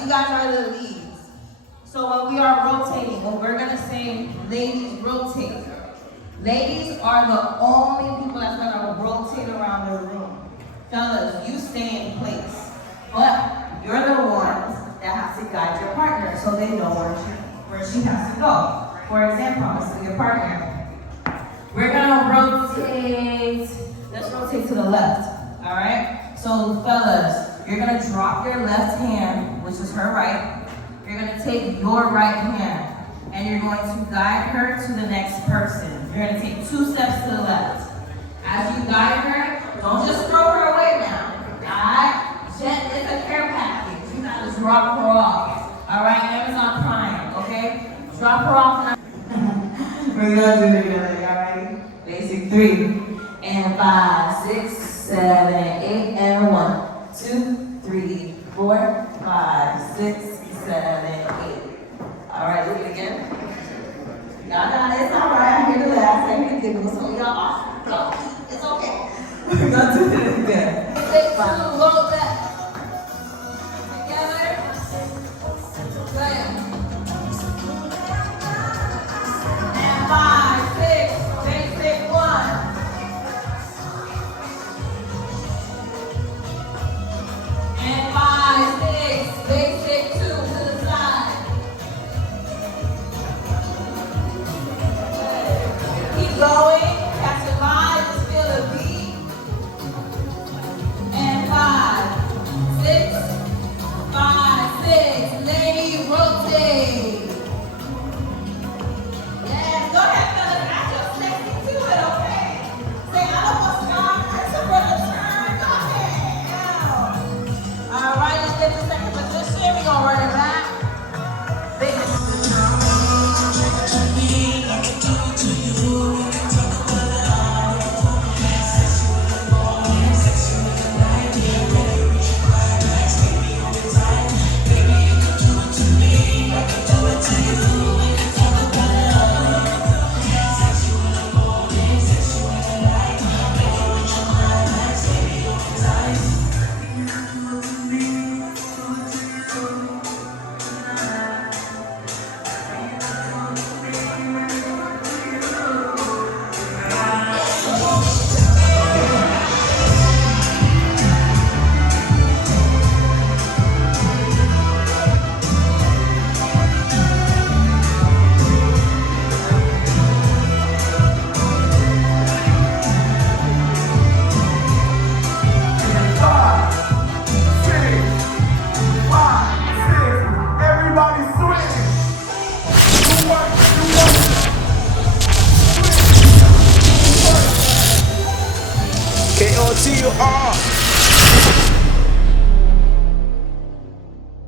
you guys are the leads. So when we are rotating, when we're gonna say ladies rotate, ladies are the only people that's gonna rotate around the room. Fellas, you stay in place, but you're the ones that have to guide your partner so they know where she has to go. For example, I'm gonna see your partner. We're gonna rotate, let's rotate to the left, all right? So fellas, you're gonna drop your left hand, which is her right. You're gonna take your right hand, and you're going to guide her to the next person. You're gonna take 2 steps to the left. As you guide her, don't just throw her away now, all right? It's a care package. You gotta drop her off, all right? Amazon Prime, okay? Drop her off now. We're gonna do it together, all right? Basic 3, and 5, 6, 7, 8, and 1, 2, 3, 4, 5, 6, 7, 8. All right, do it again. Y'all got it. It's all right. I hear the last. I hear the giggles. So y'all off. Go. It's okay. We're gonna do it again. Take 2, roll back. Together. Bam. And 5, 6, basic 1. And 5, 6, basic 2 to the side. Keep going, catch your line, just feel the beat. And 5, 6, 5, 6, lady rotate. Yes, go ahead, fellas, add your sexy to it, okay? Say, I don't want to start, I took for the turn, go ahead. All right, let's get the second position. We're gonna run it back. KOTR